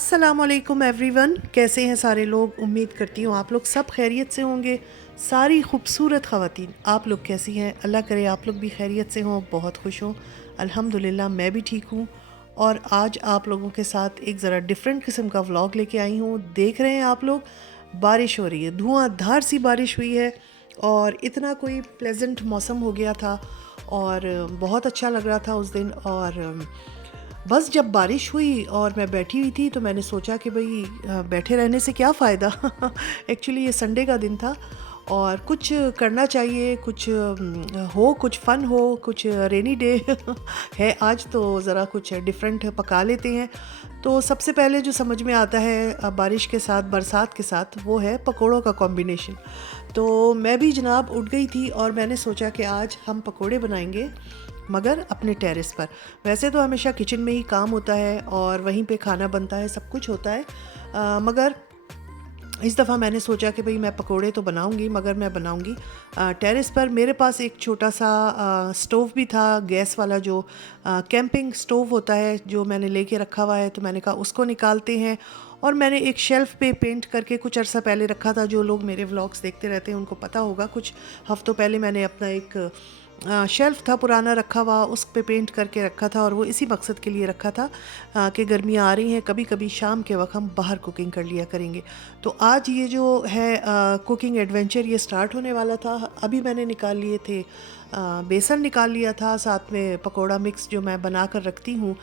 अस्सलामुअलैकुम एवरीवन, कैसे हैं सारे लोग। उम्मीद करती हूँ आप लोग सब खैरियत से होंगे। सारी खूबसूरत ख़वातीन, आप लोग कैसी हैं? अल्लाह करे आप लोग भी खैरियत से हों, बहुत खुश हों। अल्हम्दुलिल्लाह मैं भी ठीक हूँ। और आज आप लोगों के साथ एक ज़रा डिफरेंट किस्म का व्लॉग लेके आई हूँ। देख रहे हैं आप लोग, बारिश हो रही है, धुआंधार सी बारिश हुई है और इतना कोई प्लेजेंट मौसम हो गया था और बहुत अच्छा लग रहा था उस दिन। और बस जब बारिश हुई और मैं बैठी हुई थी तो मैंने सोचा कि भाई बैठे रहने से क्या फ़ायदा। एक्चुअली ये संडे का दिन था और कुछ करना चाहिए, कुछ हो, कुछ फ़न हो, कुछ रेनी डे है आज, तो ज़रा कुछ डिफरेंट पका लेते हैं। तो सबसे पहले जो समझ में आता है बारिश के साथ, बरसात के साथ, वो है पकोड़ों का कॉम्बिनेशन। तो मैं भी जनाब उठ गई थी और मैंने सोचा कि आज हम पकोड़े बनाएंगे, मगर अपने टेरेस पर। वैसे तो हमेशा किचन में ही काम होता है और वहीं पे खाना बनता है, सब कुछ होता है, मगर इस दफ़ा मैंने सोचा कि भाई मैं पकोड़े तो बनाऊंगी, मगर मैं बनाऊंगी टेरेस पर। मेरे पास एक छोटा सा स्टोव भी था, गैस वाला, जो कैंपिंग स्टोव होता है, जो मैंने लेके रखा हुआ है। तो मैंने कहा उसको निकालते हैं। और मैंने एक शेल्फ़ पे पेंट करके कुछ अर्सा पहले रखा था। जो लोग मेरे व्लॉग्स देखते रहते हैं उनको पता होगा, कुछ हफ्तों पहले मैंने अपना एक शेल्फ़ था पुराना रखा हुआ, उस पे पेंट करके रखा था। और वो इसी मकसद के लिए रखा था कि गर्मियाँ आ रही हैं, कभी कभी शाम के वक्त हम बाहर कुकिंग कर लिया करेंगे। तो आज ये जो है कुकिंग एडवेंचर, ये स्टार्ट होने वाला था। अभी मैंने निकाल लिए थे, बेसन निकाल लिया था, साथ में पकोड़ा मिक्स जो मैं बना कर रखती हूँ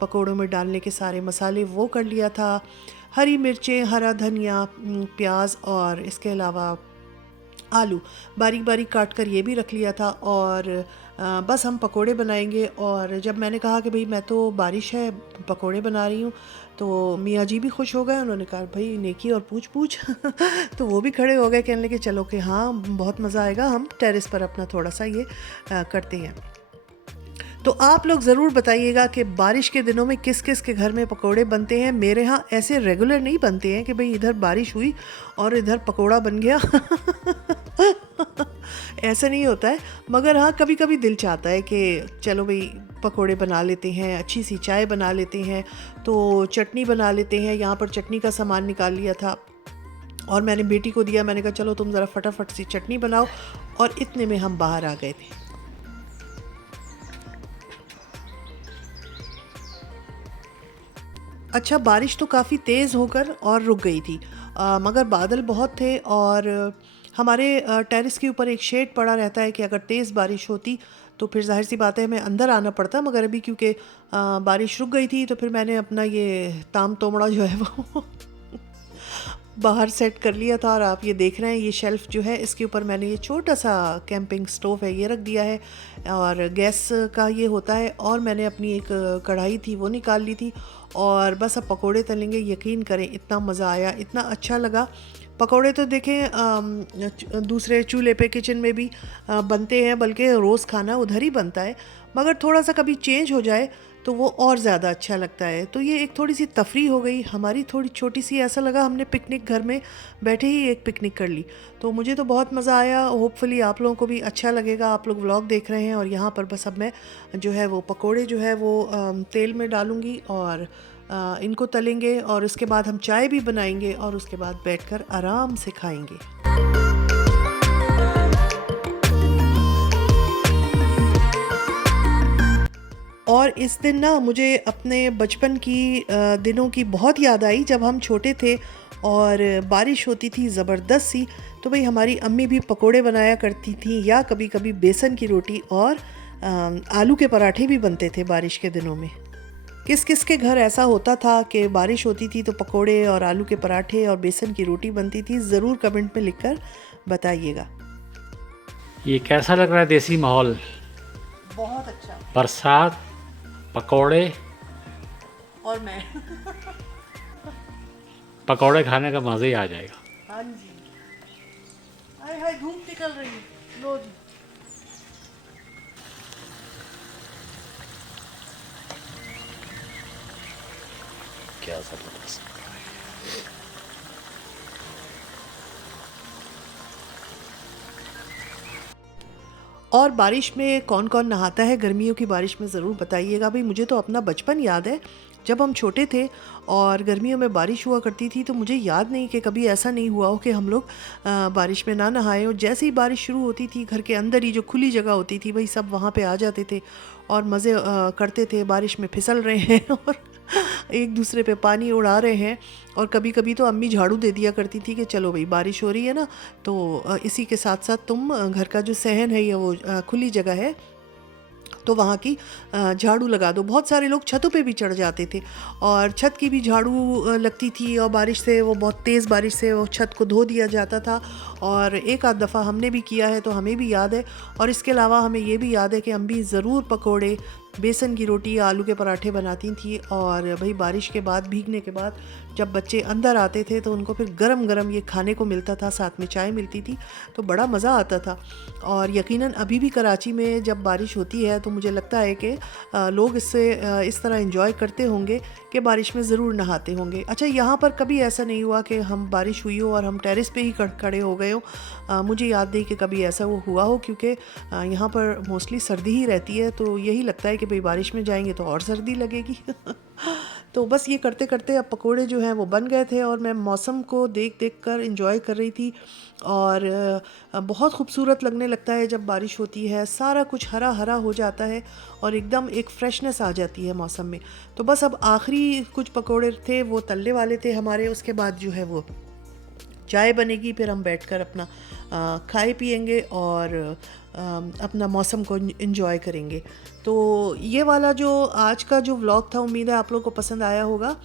पकोड़ों में डालने के सारे मसाले, वो कर लिया था। हरी मिर्चें, हरा धनिया, प्याज और इसके अलावा आलू बारीक बारीक काट कर ये भी रख लिया था। और बस हम पकोड़े बनाएंगे। और जब मैंने कहा कि भाई मैं तो बारिश है, पकोड़े बना रही हूँ, तो मियाँ जी भी खुश हो गए। उन्होंने कहा भाई नेकी और पूछ पूछ। तो वो भी खड़े हो गए, कहने लगे चलो कि हाँ बहुत मज़ा आएगा, हम टेरेस पर अपना थोड़ा सा ये करते हैं। तो आप लोग ज़रूर बताइएगा कि बारिश के दिनों में किस किस के घर में पकोड़े बनते हैं। मेरे यहाँ ऐसे रेगुलर नहीं बनते हैं कि भाई इधर बारिश हुई और इधर पकोड़ा बन गया। ऐसा नहीं होता है, मगर हाँ कभी कभी दिल चाहता है कि चलो भाई पकोड़े बना लेते हैं, अच्छी सी चाय बना लेते हैं, तो चटनी बना लेते हैं। यहाँ पर चटनी का सामान निकाल लिया था और मैंने बेटी को दिया। मैंने कहा चलो तुम ज़रा फटाफट सी चटनी बनाओ। और इतने में हम बाहर आ गए थे। अच्छा, बारिश तो काफ़ी तेज़ होकर और रुक गई थी, मगर बादल बहुत थे। और हमारे टेरेस के ऊपर एक शेड पड़ा रहता है कि अगर तेज़ बारिश होती तो फिर जाहिर सी बात है हमें अंदर आना पड़ता। मगर अभी क्योंकि बारिश रुक गई थी तो फिर मैंने अपना ये ताम तोमड़ा जो है वो बाहर सेट कर लिया था। और आप ये देख रहे हैं, ये शेल्फ़ जो है इसके ऊपर मैंने ये छोटा सा कैंपिंग स्टोव है ये रख दिया है और गैस का ये होता है। और मैंने अपनी एक कढ़ाई थी वो निकाल ली थी और बस अब पकोड़े तलेंगे। यकीन करें इतना मज़ा आया, इतना अच्छा लगा। पकोड़े तो देखें दूसरे चूल्हे पे किचन में भी बनते हैं, बल्कि रोज़ खाना उधर ही बनता है, मगर थोड़ा सा कभी चेंज हो जाए तो वो और ज़्यादा अच्छा लगता है। तो ये एक थोड़ी सी तफरी हो गई हमारी, थोड़ी छोटी सी, ऐसा लगा हमने पिकनिक, घर में बैठे ही एक पिकनिक कर ली। तो मुझे तो बहुत मज़ा आया, होपफुली आप लोगों को भी अच्छा लगेगा। आप लोग व्लॉग देख रहे हैं और यहाँ पर बस अब मैं जो है वो पकोड़े जो है वो तेल में डालूँगी और इनको तलेंगे और उसके बाद हम चाय भी बनाएंगे और उसके बाद बैठकर आराम से खाएंगे। और इस दिन ना मुझे अपने बचपन की दिनों की बहुत याद आई, जब हम छोटे थे और बारिश होती थी ज़बरदस्त सी। तो भाई हमारी अम्मी भी पकोड़े बनाया करती थी, या कभी कभी बेसन की रोटी और आलू के पराठे भी बनते थे बारिश के दिनों में। किस किस के घर ऐसा होता था कि बारिश होती थी तो पकोड़े और आलू के पराठे और बेसन की रोटी बनती थी? ज़रूर कमेंट में लिखकर बताइएगा। ये कैसा लग रहा है देसी माहौल? बहुत अच्छा। बरसात, पकोड़े। और मैं पकोड़े खाने का मज़ा ही आ जाएगा। हाँ जी, हाय हाय धूप निकल रही है, लो जी। क्या ज़बरदस्त। और बारिश में कौन कौन नहाता है गर्मियों की बारिश में, ज़रूर बताइएगा। भाई मुझे तो अपना बचपन याद है, जब हम छोटे थे और गर्मियों में बारिश हुआ करती थी तो मुझे याद नहीं कि कभी ऐसा नहीं हुआ हो कि हम लोग बारिश में ना नहाए। और जैसे ही बारिश शुरू होती थी, घर के अंदर ही जो खुली जगह होती थी वही सब वहाँ पे आ जाते थे और मज़े करते थे, बारिश में फिसल रहे हैं और एक दूसरे पे पानी उड़ा रहे हैं। और कभी कभी तो अम्मी झाड़ू दे दिया करती थी कि चलो भाई बारिश हो रही है ना, तो इसी के साथ साथ तुम घर का जो सहन है या वो खुली जगह है तो वहाँ की झाड़ू लगा दो। बहुत सारे लोग छतों पे भी चढ़ जाते थे और छत की भी झाड़ू लगती थी और बारिश से, वो बहुत तेज़ बारिश से वो छत को धो दिया जाता था। और एक आध दफ़ा हमने भी किया है तो हमें भी याद है। और इसके अलावा हमें ये भी याद है कि अम्मी ज़रूर पकोड़े, बेसन की रोटी या आलू के पराठे बनाती थी। और भाई बारिश के बाद, भीगने के बाद जब बच्चे अंदर आते थे तो उनको फिर गरम गरम ये खाने को मिलता था, साथ में चाय मिलती थी, तो बड़ा मज़ा आता था। और यकीनन अभी भी कराची में जब बारिश होती है तो मुझे लगता है कि लोग इससे इस तरह एंजॉय करते होंगे कि बारिश में ज़रूर नहाते होंगे। अच्छा, यहाँ पर कभी ऐसा नहीं हुआ कि हम बारिश हुई हो और हम टेरेस पे ही खड़े हो गए हो। मुझे याद नहीं कि कभी ऐसा वो हुआ हो, क्योंकि यहाँ पर मोस्टली सर्दी ही रहती है, तो यही लगता है कि भाई बारिश में जाएंगे तो और सर्दी लगेगी। तो बस ये करते करते अब पकोड़े जो हैं वो बन गए थे और मैं मौसम को देख देख कर इंजॉय कर रही थी। और बहुत खूबसूरत लगने लगता है जब बारिश होती है, सारा कुछ हरा हरा हो जाता है और एकदम एक फ्रेशनेस आ जाती है मौसम में। तो बस अब आखिरी कुछ पकोड़े थे वो तलने वाले थे हमारे, उसके बाद जो है वो चाय बनेगी, फिर हम बैठकर अपना खाए पिएंगे और अपना मौसम को एंजॉय करेंगे। तो ये वाला जो आज का जो व्लॉग था, उम्मीद है आप लोगों को पसंद आया होगा,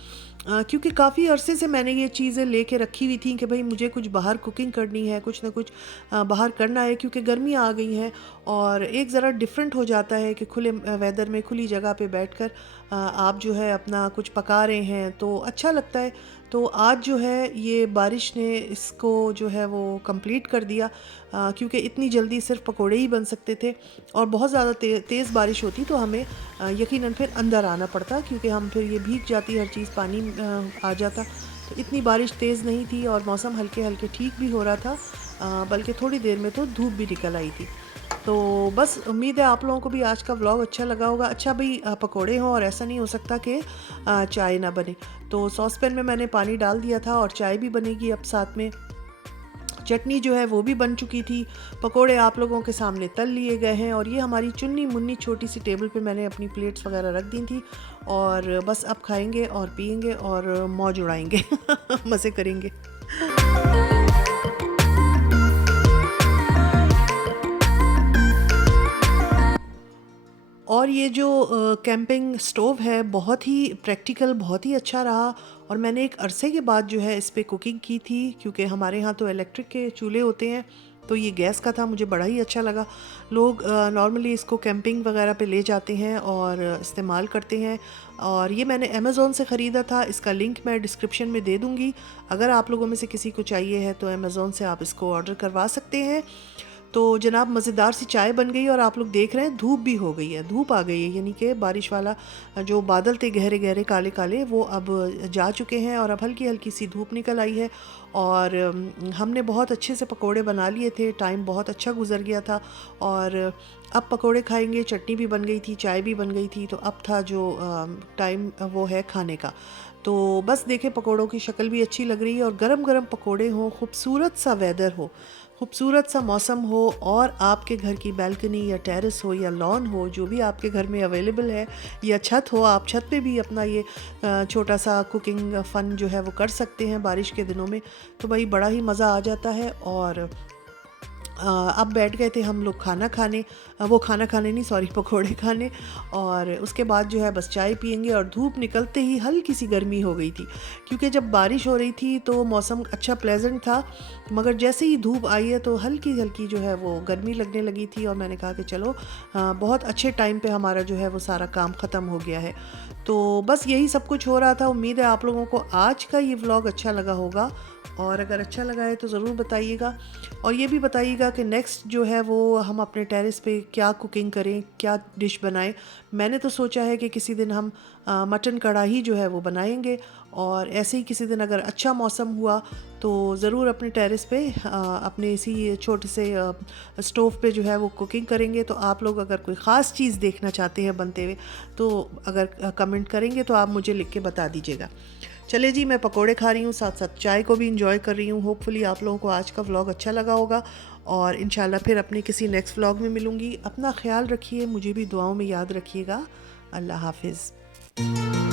क्योंकि काफ़ी अरसे से मैंने ये चीज़ें लेके रखी हुई थी कि भाई मुझे कुछ बाहर कुकिंग करनी है, कुछ ना कुछ बाहर करना है, क्योंकि गर्मियाँ आ गई हैं और एक ज़रा डिफरेंट हो जाता है कि खुले वेदर में खुली जगह पे बैठकर आप जो है अपना कुछ पका रहे हैं तो अच्छा लगता है। तो आज जो है ये बारिश ने इसको जो है वो कंप्लीट कर दिया, क्योंकि इतनी जल्दी सिर्फ पकोड़े ही बन सकते थे और बहुत ज़्यादा तेज़ बारिश होती तो हमें यकीनन फिर अंदर आना पड़ता, क्योंकि हम फिर ये भीग जाती हर चीज़, पानी आ जाता। तो इतनी बारिश तेज़ नहीं थी और मौसम हल्के हल्के ठीक भी हो रहा था, बल्कि थोड़ी देर में तो धूप भी निकल आई थी। तो बस उम्मीद है आप लोगों को भी आज का व्लॉग अच्छा लगा होगा। अच्छा भाई, पकोड़े हों और ऐसा नहीं हो सकता कि चाय ना बने, तो सॉस पैन में मैंने पानी डाल दिया था और चाय भी बनेगी अब साथ में। चटनी जो है वो भी बन चुकी थी, पकोड़े आप लोगों के सामने तल लिए गए हैं और ये हमारी चुन्नी मुन्नी छोटी सी टेबल पे मैंने अपनी प्लेट्स वगैरह रख दी थी और बस अब खाएंगे और पिएंगे और मौज उड़ाएंगे मज़े करेंगे। और ये जो कैंपिंग स्टोव है बहुत ही प्रैक्टिकल, बहुत ही अच्छा रहा और मैंने एक अरसे के बाद जो है इस पे कुकिंग की थी, क्योंकि हमारे यहाँ तो इलेक्ट्रिक के चूल्हे होते हैं, तो ये गैस का था, मुझे बड़ा ही अच्छा लगा। लोग नॉर्मली इसको कैंपिंग वगैरह पे ले जाते हैं और इस्तेमाल करते हैं और ये मैंने अमेज़ोन से ख़रीदा था। इसका लिंक मैं डिस्क्रिप्शन में दे दूँगी, अगर आप लोगों में से किसी को चाहिए है तो अमेज़ोन से आप इसको ऑर्डर करवा सकते हैं। तो जनाब मज़ेदार सी चाय बन गई और आप लोग देख रहे हैं धूप भी हो गई है, धूप आ गई है, यानी कि बारिश वाला जो बादल थे गहरे गहरे काले काले वो अब जा चुके हैं और अब हल्की हल्की सी धूप निकल आई है। और हमने बहुत अच्छे से पकोड़े बना लिए थे, टाइम बहुत अच्छा गुजर गया था और अब पकोड़े खाएंगे, चटनी भी बन गई थी, चाय भी बन गई थी, तो अब था जो टाइम वो है खाने का। तो बस देखें पकोड़ों की शक्ल भी अच्छी लग रही है और गरम गरम पकोड़े हों, खूबसूरत सा वेदर हो, खूबसूरत सा मौसम हो और आपके घर की बैल्कनी या टेरेस हो या लॉन हो, जो भी आपके घर में अवेलेबल है, या छत हो, आप छत पे भी अपना ये छोटा सा कुकिंग फ़न जो है वो कर सकते हैं बारिश के दिनों में, तो भाई बड़ा ही मज़ा आ जाता है। और अब बैठ गए थे हम लोग खाना खाने, वो खाना खाने नहीं सॉरी पकोड़े खाने, और उसके बाद जो है बस चाय पियेंगे। और धूप निकलते ही हल्की सी गर्मी हो गई थी, क्योंकि जब बारिश हो रही थी तो मौसम अच्छा प्लेजेंट था, मगर जैसे ही धूप आई है तो हल्की हल्की जो है वो गर्मी लगने लगी थी और मैंने कहा कि चलो बहुत अच्छे टाइम पे हमारा जो है वो सारा काम ख़त्म हो गया है। तो बस यही सब कुछ हो रहा था। उम्मीद है आप लोगों को आज का ये व्लॉग अच्छा लगा होगा और अगर अच्छा लगा है तो ज़रूर बताइएगा, और ये भी बताइएगा कि नेक्स्ट जो है वो हम अपने टेरेस पे क्या कुकिंग करें, क्या डिश बनाएं। मैंने तो सोचा है कि किसी दिन हम मटन कढ़ाई जो है वो बनाएंगे, और ऐसे ही किसी दिन अगर अच्छा मौसम हुआ तो ज़रूर अपने टेरेस पे अपने इसी छोटे से स्टोव पे जो है वो कुकिंग करेंगे। तो आप लोग अगर कोई ख़ास चीज़ देखना चाहते हैं बनते हुए तो अगर कमेंट करेंगे तो आप मुझे लिख के बता दीजिएगा। चले जी, मैं पकोड़े खा रही हूँ, साथ साथ चाय को भी इंजॉय कर रही हूँ। होपफुली आप लोगों को आज का व्लॉग अच्छा लगा होगा, और इंशाल्लाह फिर अपने किसी नेक्स्ट व्लॉग में मिलूँगी। अपना ख्याल रखिए, मुझे भी दुआओं में याद रखिएगा। अल्लाह हाफिज़।